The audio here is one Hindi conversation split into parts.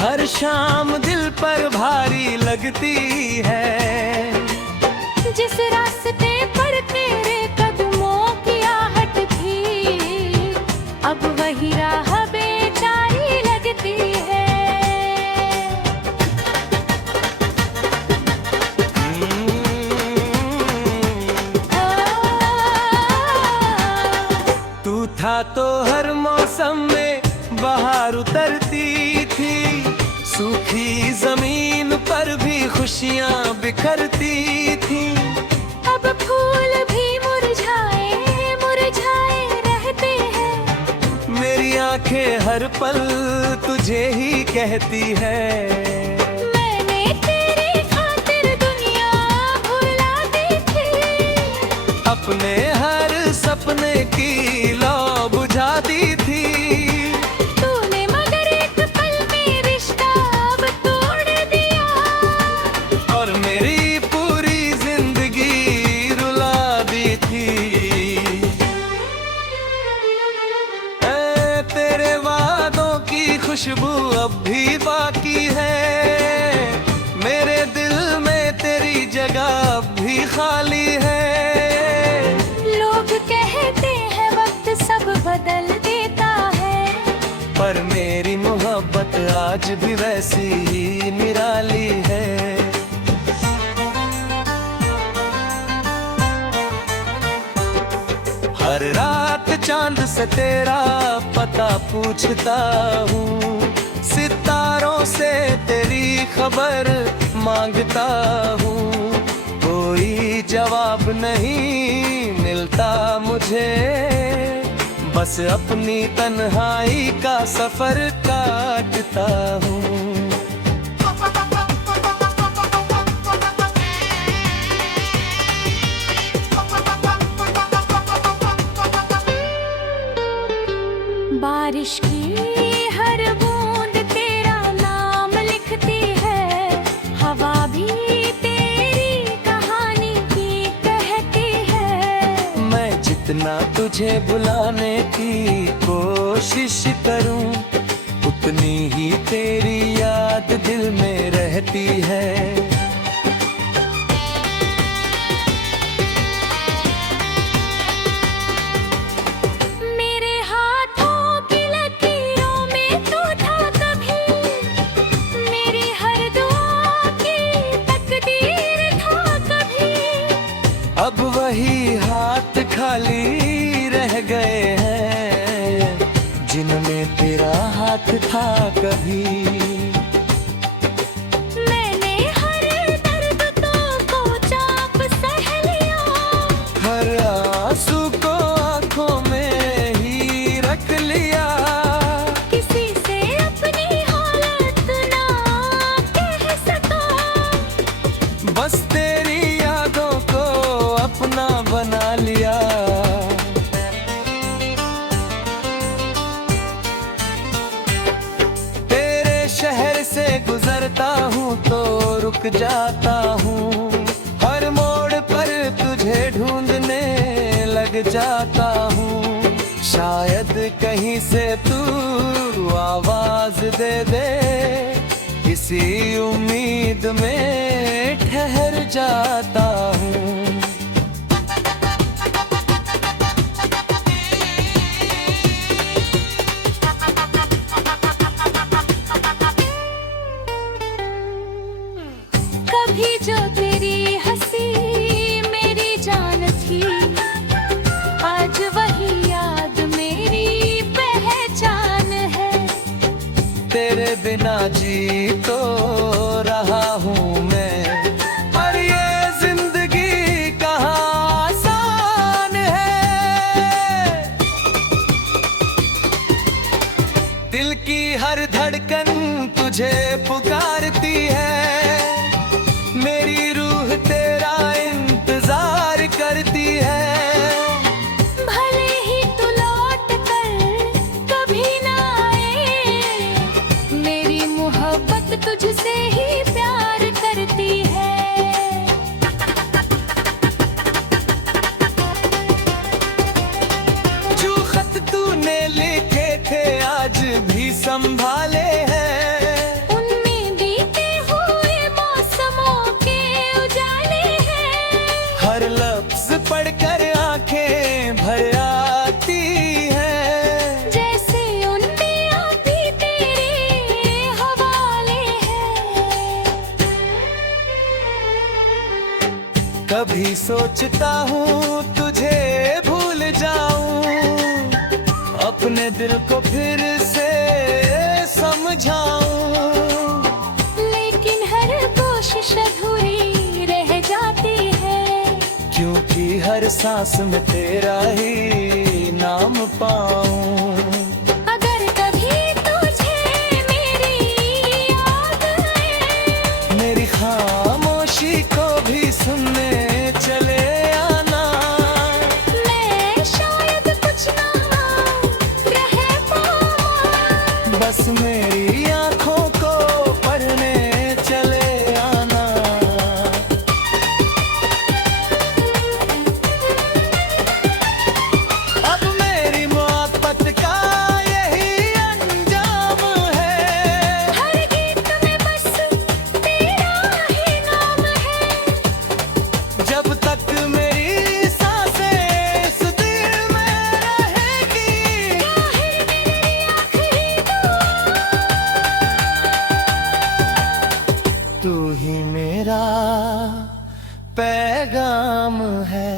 हर शाम दिल पर भारी लगती है। जिस रास्ते पर तेरे कदमों की आहट थी, अब वही राह बेचारी लगती है। तू था तो हर मौसम में बाहर उतरती थी, सूखी जमीन पर भी खुशियाँ बिखरती थी। अब फूल भी मुरझाए मुरझाए रहते हैं, मेरी आंखें हर पल तुझे ही कहती है। मैंने तेरी खातिर दुनिया भुला दी थी, अपने हर सपने की लौ बुझा दी थी। तूने मगर एक पल में रिश्ता अब तोड़ दिया, और मेरी पूरी जिंदगी रुला दी थी। तेरे वादों की खुशबू अब भी बाकी है, मेरे दिल में तेरी जगह अब भी खाली है। लोग कहते हैं वक्त सब बदल देता है, पर मेरी मोहब्बत आज भी वैसी ही निराली है। हर रात चांद से तेरा पता पूछता हूँ, सितारों से तेरी खबर मांगता हूँ। कोई जवाब नहीं मिलता मुझे, बस अपनी तन्हाई का सफर काटता हूँ। बारिश की हर बूंद तेरा नाम लिखती है, हवा भी तेरी कहानी की कहती है। मैं जितना तुझे बुलाने की कोशिश करूं, उतनी ही तेरी याद दिल में रहती है। मेरे हाथों की लकीरों में तू था कभी, मेरी हर दुआ की तकदीर था कभी। अब वही हाथ खाली रह गए हैं, जिनमें तेरा हाथ था कभी। मैंने हर दर्द को चाप सह लिया, हर आंसू को आंखों में ही रख लिया। किसी से अपनी हालत ना कह सका, बस तेरी यादों को अपना बना लिया। तेरे शहर से गुजरता हूँ तो रुक जाता हूँ, हर मोड़ पर तुझे ढूंढने लग जाता हूँ। शायद कहीं से तू आवाज दे दे, इसी उम्मीद में ठहर जाता हूँ। कभी जो तेरी हंसी मेरी जान थी, आज वही याद मेरी पहचान है। तेरे बिना जी तो रहा हूँ मैं, पर ये जिंदगी कहाँ आसान है। दिल की हर धड़कन तुझे पुकारती है, मेरी रूह तेरा इंतजार करती है। भले ही तू लौट कर कभी ना आए, मेरी मोहब्बत तुझसे ही प्यार करती है। जो खत तूने लिखे थे आज भी संभाले हैं, कभी सोचता हूँ तुझे भूल जाऊं, अपने दिल को फिर से समझाऊं, लेकिन हर कोशिश अधूरी रह जाती है, क्योंकि हर सांस में तेरा ही नाम पाऊं। अगर कभी तुझे मेरी याद आए, मेरी खामोशी को भी सुनने चले आना, मैं शायद कुछ ना रह पाऊं, बस मेरी आंखों को पढ़ने चले आना। अब मेरी मोहब्बत का यही अंजाम है, हर गीत में बस तेरा ही नाम है, जब तक मेरी सांसें इस दिल में रहेगी, ताहिर मेरी आखिरी तू ही मेरा पैगाम है।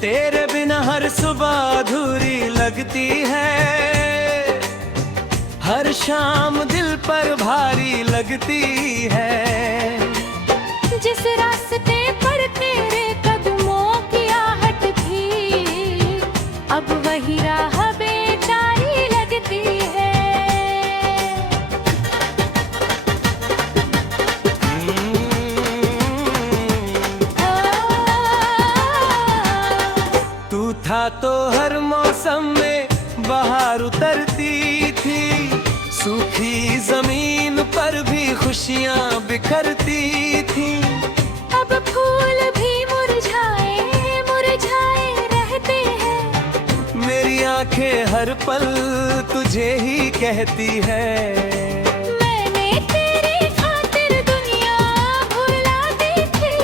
तेरे बिना हर सुबह अधूरी लगती है, हर शाम दिल पर भारी लगती है, जिस रास्ते पर तेरे कदमों की आहट थी, अब वही राह बेचारी लगती है। तू था तो हर मौसम में बाहर उतरती थी, सूखी जमीन पर भी खुशियाँ बिखरती थी, अब फूल भी मुरझाए मुरझाए रहते हैं, मेरी आंखें हर पल तुझे ही कहती है, मैंने तेरी खातिर दुनिया भुला दी थी,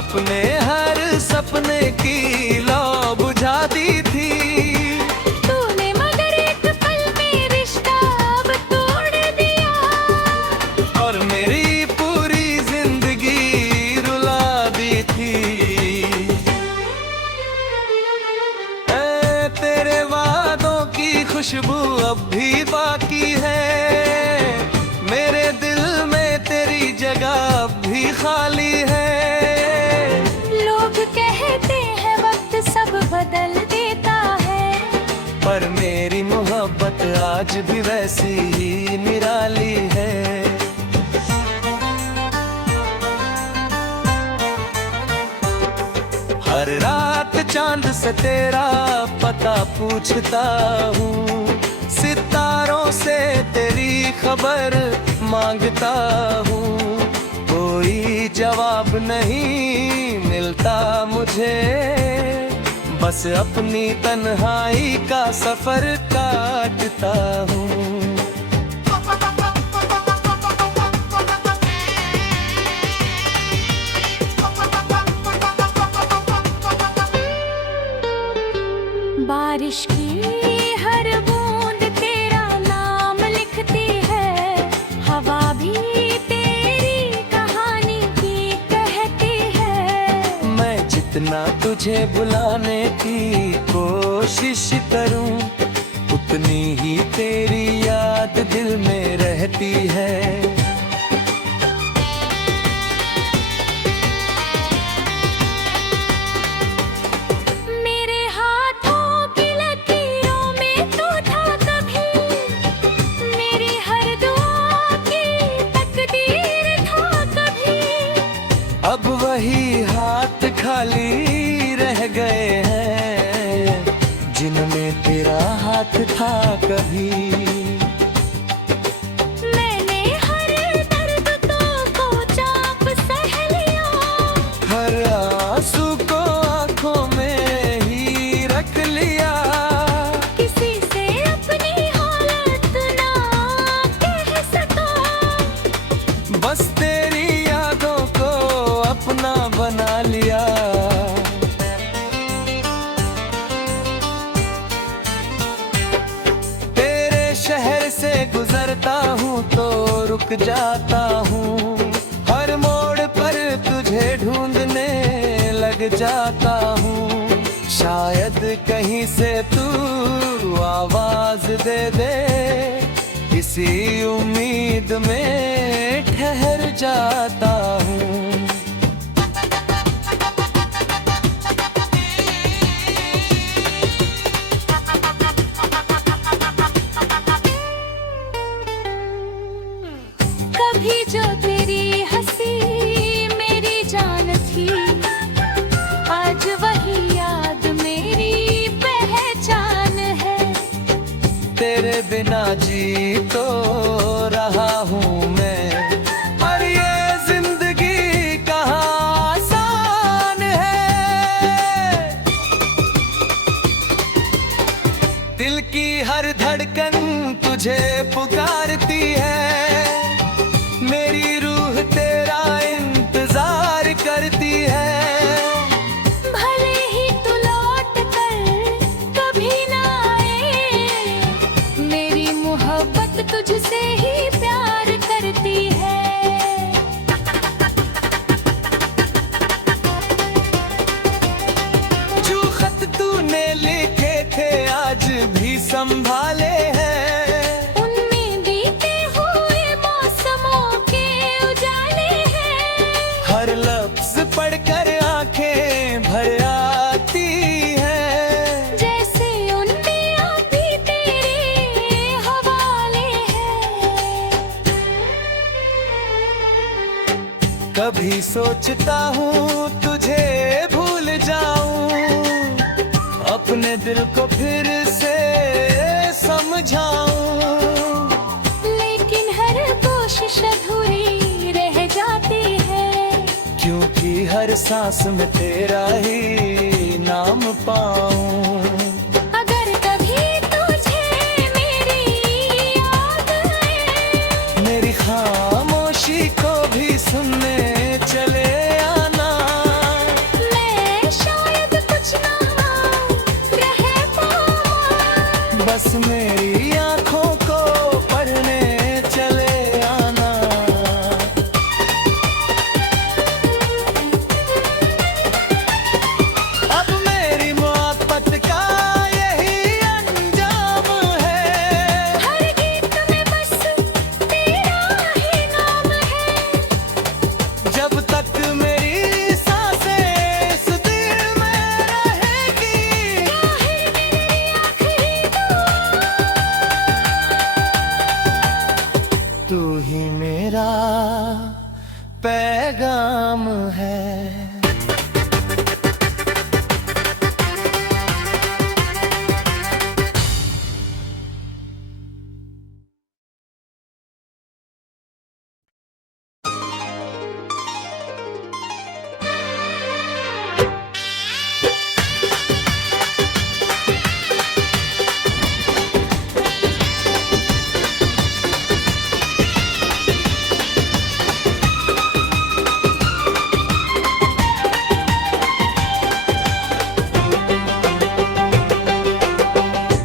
अपने हर सपने की लौ बुझा दी थी, तूने मगर एक पल में रिश्ता अब तोड़ दिया, और मेरी पूरी जिंदगी रुला दी थी। तेरे वादों की खुशबू अब भी बाकी है, मेरे दिल में तेरी जगह अब भी खाली है, लोग कहते हैं वक्त सब बदल देता है, पर मेरी मोहब्बत आज भी वैसी ही निराली है। हर रात चांद से तेरा पता पूछता हूँ, सितारों से तेरी खबर मांगता हूँ, कोई जवाब नहीं मिलता मुझे, बस अपनी तन्हाई का सफर काटता हूँ। बारिश की हर बूंद तेरा नाम लिखती है, हवा भी तेरी कहानी की कहती है, मैं जितना तुझे बुलाने की कोशिश करूं, उतनी ही तेरी याद दिल में रहती है, मेरे हाथों की लकीरों में तू था कभी, मेरी हर दुआ की तकदीर था कभी, अब वही हाथ खाली रह गए हैं, जिनमें तेरा हाथ था कभी। मैंने गुजरता हूँ तो रुक जाता हूँ, हर मोड़ पर तुझे ढूंढने लग जाता हूँ। शायद कहीं से तू आवाज दे दे, इसी उम्मीद में ठहर जाता हूँ। कभी जो तेरी हंसी मेरी जान थी, आज वही याद मेरी पहचान है। तेरे बिना जी तो रहा हूँ मैं, और ये जिंदगी कहाँ आसान है। दिल की हर धड़कन तुझे पुकारती है, मेरी रूह तेरा इंतजार करती है। भले ही तू लौट कर कभी ना आए, मेरी मोहब्बत तुझसे ही प्यार करती है। जो खत तूने लिखे थे आज भी संभाले हैं, उनमें बीते हुए मौसमों के उजाले हैं। हर लफ्ज पढ़कर आंखें भर आती हैं, जैसे उनमें अभी तेरे हवाले हैं। कभी सोचता हूँ तुझे भूल जाऊं, अपने दिल को फिर से समझाऊं। लेकिन हर कोशिश अधूरी रह जाती है, क्योंकि हर सांस में तेरा ही नाम पाऊं। अगर कभी तुझे मेरी याद आए, मेरी खामोशी को भी सुनने चले आना। मैं शायद कुछ ना रह पाऊं, बस मेरी आंखों को पढ़ने चले आना। अब मेरी मोहब्बत का यही अंजाम है, हर गीत में बस तेरा ही नाम है। जब तक मेरी सांसें इस दिल में रहेगी, ताहिर मेरी आखिरी तू ही मेरा पैगाम है।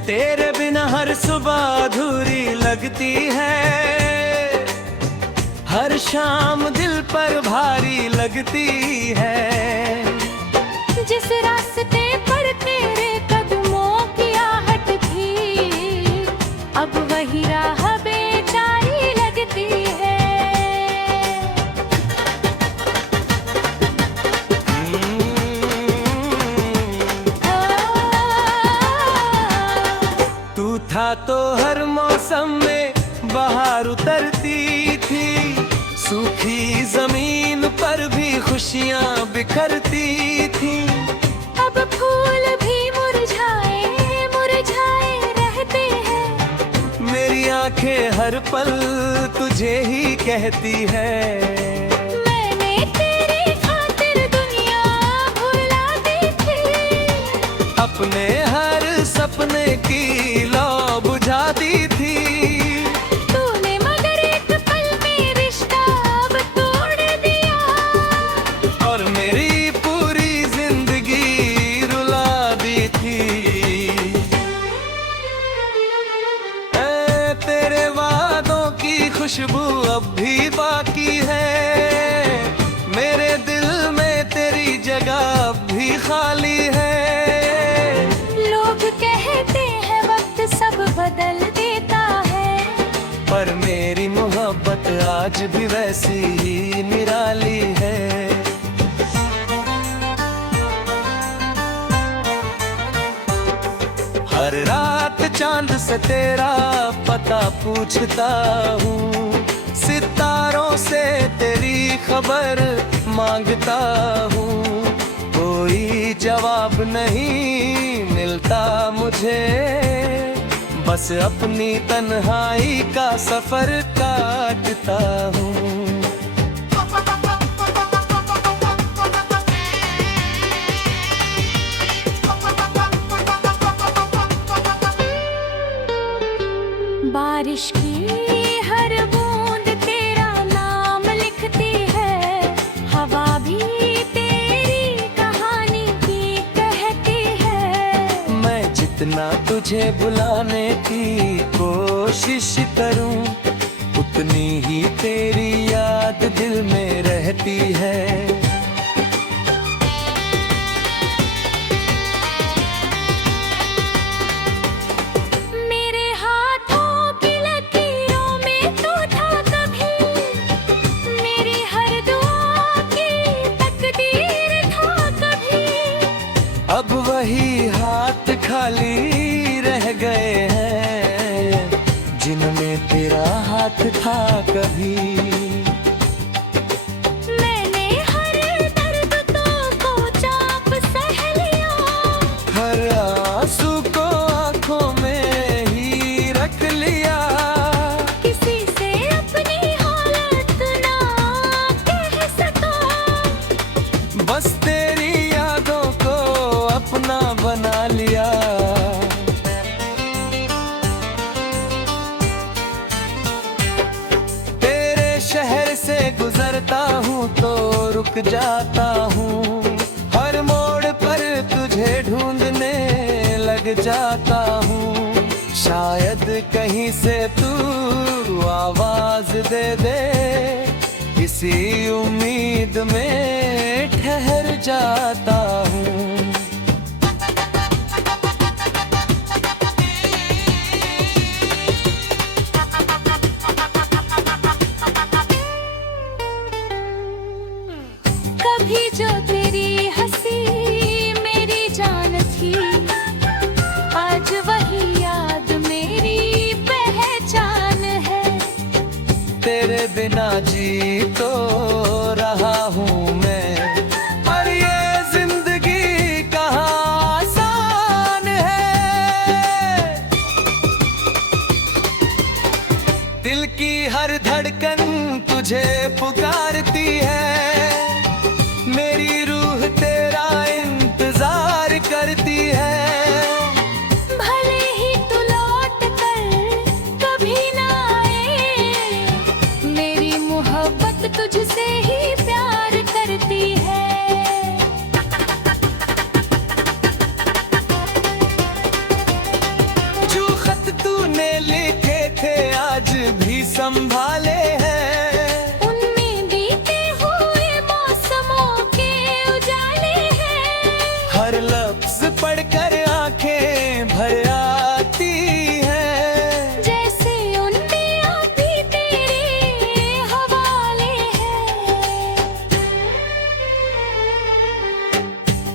तेरे बिना हर सुबह अधूरी लगती है, हर शाम दिल पर भारी लगती है। जिस रास्ते पर तेरे कदमों की आहट थी, अब वही राह बेचारी लगती है। तू था तो हर मौसम में बाहर उतरती थी, सूखी जमीन पर भी खुशियाँ बिखरती थी। अब फूल भी मुरझाए मुरझाए रहते हैं, मेरी आंखें हर पल तुझे ही कहती है। मैंने तेरी खातिर दुनिया भुला दी थी, अपने हर सपने की लौ बुझा दी थी। तूने मगर एक पल में रिश्ता अब तोड़ दिया, और मेरी पूरी जिंदगी रुला दी थी। तेरे वास्ते खुशबू अब भी बाकी है, मेरे दिल में तेरी जगह अब भी खाली है। लोग कहते हैं वक्त सब बदल देता है, पर मेरी मोहब्बत आज भी वैसी ही निराली है। हर रात चांद से तेरा पता पूछता हूँ, सितारों से तेरी खबर मांगता हूँ, कोई जवाब नहीं मिलता मुझे, बस अपनी तन्हाई का सफर काटता हूँ। बारिश की हर बूंद तेरा नाम लिखती है, हवा भी तेरी कहानी की कहती है। मैं जितना तुझे बुलाने की कोशिश करूं, उतनी ही तेरी याद दिल में रहती है। अब वही हाथ खाली रह गए हैं, जिनमें तेरा हाथ था कभी। मैंने हर दर्द को चाप सह लिया, हर आंसू को आंखों में ही रख लिया, किसी से अपनी हालत ना कह सका, बस तेरी यादों को अपना बना लिया। तेरे शहर से गुजरता हूँ तो रुक जाता हूँ, हर मोड़ पर तुझे ढूंढने लग जाता हूँ, शायद कहीं से तू आवाज दे दे, इसी उम्मीद में ठहर जाता हूँ। कभी जो तेरी हंसी मेरी जान थी, आज वही याद मेरी पहचान है। तेरे बिना जी तो रहा हूँ मैं, पर ये जिंदगी कहाँ आसान है। दिल की हर धड़कन तुझे पुकारती है, मेरी रूह तेरा इंतजार करती है। भले ही तू लौट कर कभी ना आए, मेरी मोहब्बत तुझसे ही प्यार करती है। जो खत तूने लिखे थे आज भी संभाले हैं, उनमें बीते हुए मौसमों के उजाले हैं। हर लफ्ज पढ़कर आंखें भर आती हैं, जैसे उनमें अभी तेरे हवाले हैं।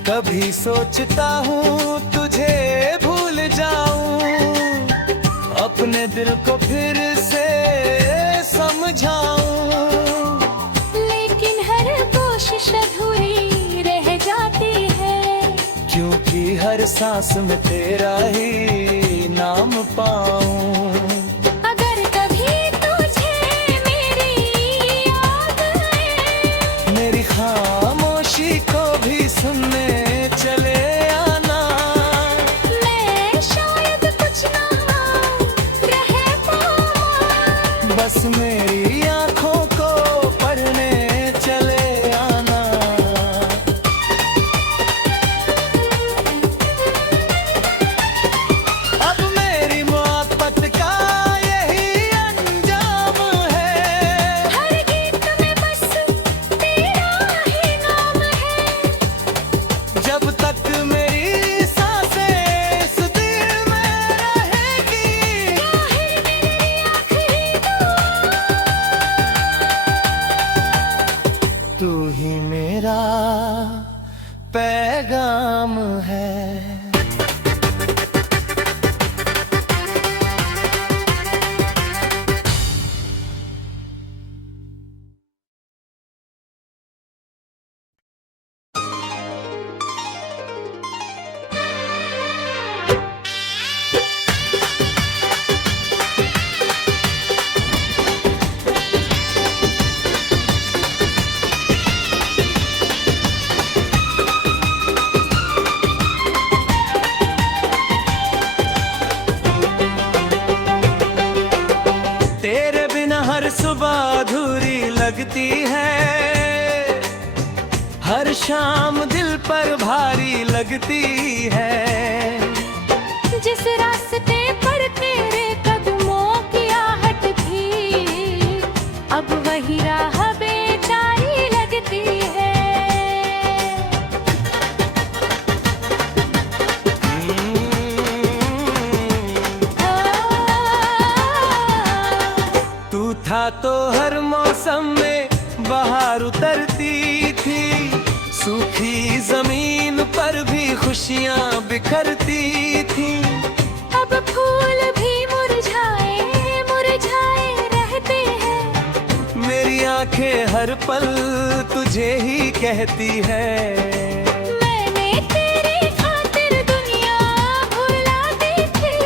कभी सोचता हूँ तुझे भूल जाऊं, अपने दिल को फिर से समझाऊं, लेकिन हर कोशिश अधूरी रह जाती है, क्योंकि हर सांस में तेरा ही नाम पाऊं। अगर कभी तुझे मेरी याद आए, मेरी खामोशी को भी सुनने चले आना, मैं शायद कुछ ना रह पाऊं, बस मेरी आंखों को पढ़ने चले आना। अब मेरी मोहब्बत का यही अंजाम है, हर सुबह अधूरी लगती है, हर शाम दिल पर भारी लगती है। जिस रास्ते पर तेरे कदमों की आहट थी, अब वही राह बेचारी लगती है। तू था तो हर मौसम में बाहर उतरती थी, सूखी जमीन पर भी खुशियाँ बिखरती थी। अब फूल भी मुरझाए मुरझाए रहते हैं, मेरी आंखें हर पल तुझे ही कहती है। मैंने तेरी खातिर दुनिया भुला दी थी,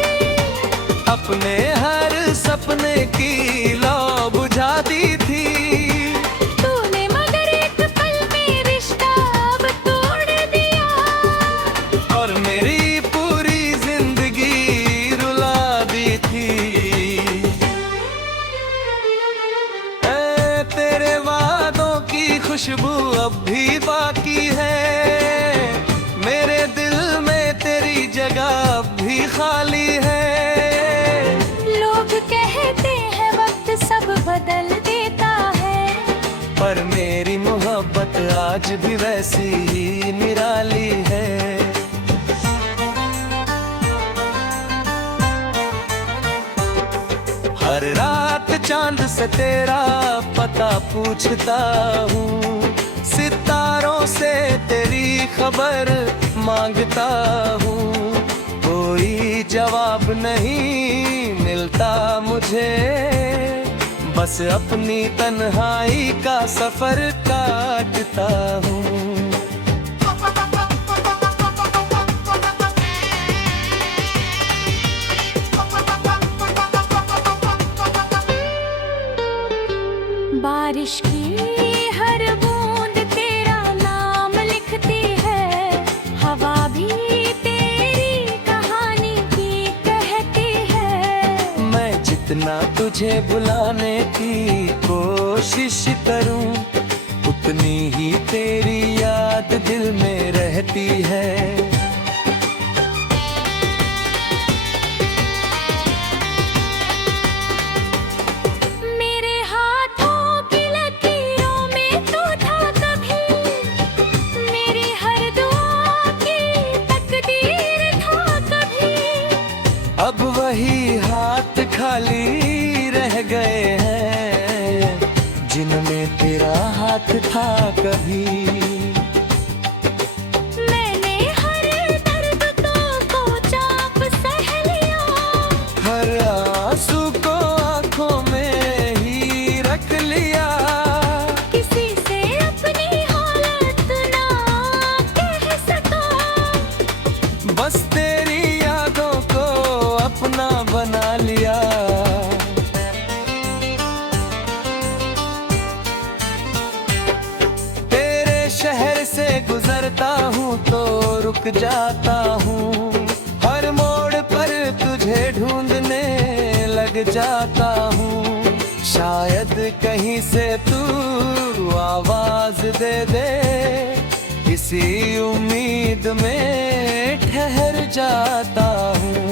अपने हर सपने की लौ बुझा दी थी। तूने मगर एक पल में रिश्ता अब तोड़ दिया, और मेरी पूरी जिंदगी रुला दी थी। तेरे वादों की खुशबू अब भी बाकी है, मेरे दिल में तेरी जगह अब भी खाली है। लोग कहते हैं वक्त सब बदल देता है, पर मेरी मोहब्बत आज भी वैसी ही निराली है। हर रात चांद से तेरा पता पूछता हूँ, सितारों से तेरी खबर मांगता हूँ। कोई जवाब नहीं मिलता मुझे, बस अपनी तन्हाई का सफर काटता हूँ। बारिश की हर बूंद तेरा नाम लिखती है, हवा भी तेरी कहानी की कहती है। मैं जितना तुझे बुलाने की कोशिश करूं, उतनी ही तेरी याद दिल में रहती है। मेरे हाथों की लकीरों में तू था कभी, मेरी हर दुआ की तकदीर था कभी। अब वही हाथ खाली रह गए हैं, जिनमें तेरा हाथ था कभी। मैंने हर दर्द को चाप सह लिया, हर आंसू को आंखों में ही रख लिया। किसी से अपनी हालत ना कह सका, बस तेरी यादों को अपना बना लिया। तेरे शहर से गुजरता हूँ तो रुक जाता हूँ, हर मोड़ पर तुझे ढूंढने लग जाता हूँ। शायद कहीं से तू आवाज दे दे, इसी उम्मीद में ठहर जाता हूँ।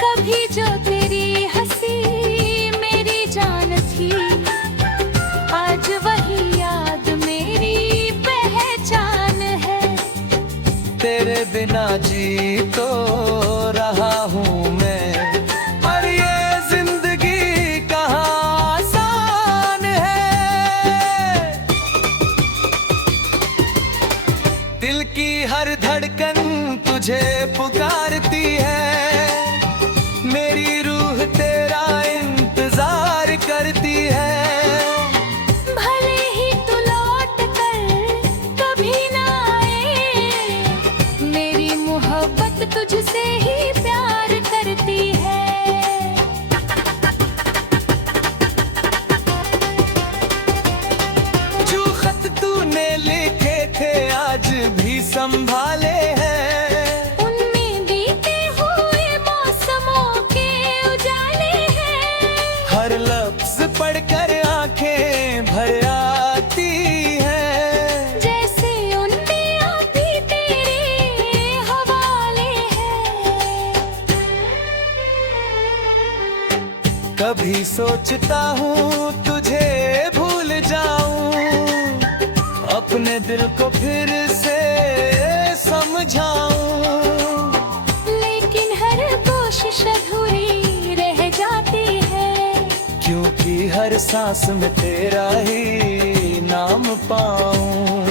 कभी जो तेरी हंसी मेरी जान थी, आज वही याद मेरी पहचान है। तेरे बिना जी तो रहा हूँ मैं, पर ये जिंदगी कहाँ आसान है। दिल की हर धड़कन तुझे पुकारती है, मेरी रूह तेरा इंतजार करती है। भले ही तू लौट कर कभी ना आए, मेरी मोहब्बत तुझसे ही प्यार करती है। जो खत तूने सोचता हूँ तुझे भूल जाऊं, अपने दिल को फिर से समझाऊं। लेकिन हर कोशिश अधूरी रह जाती है, क्योंकि हर सांस में तेरा ही नाम पाऊं।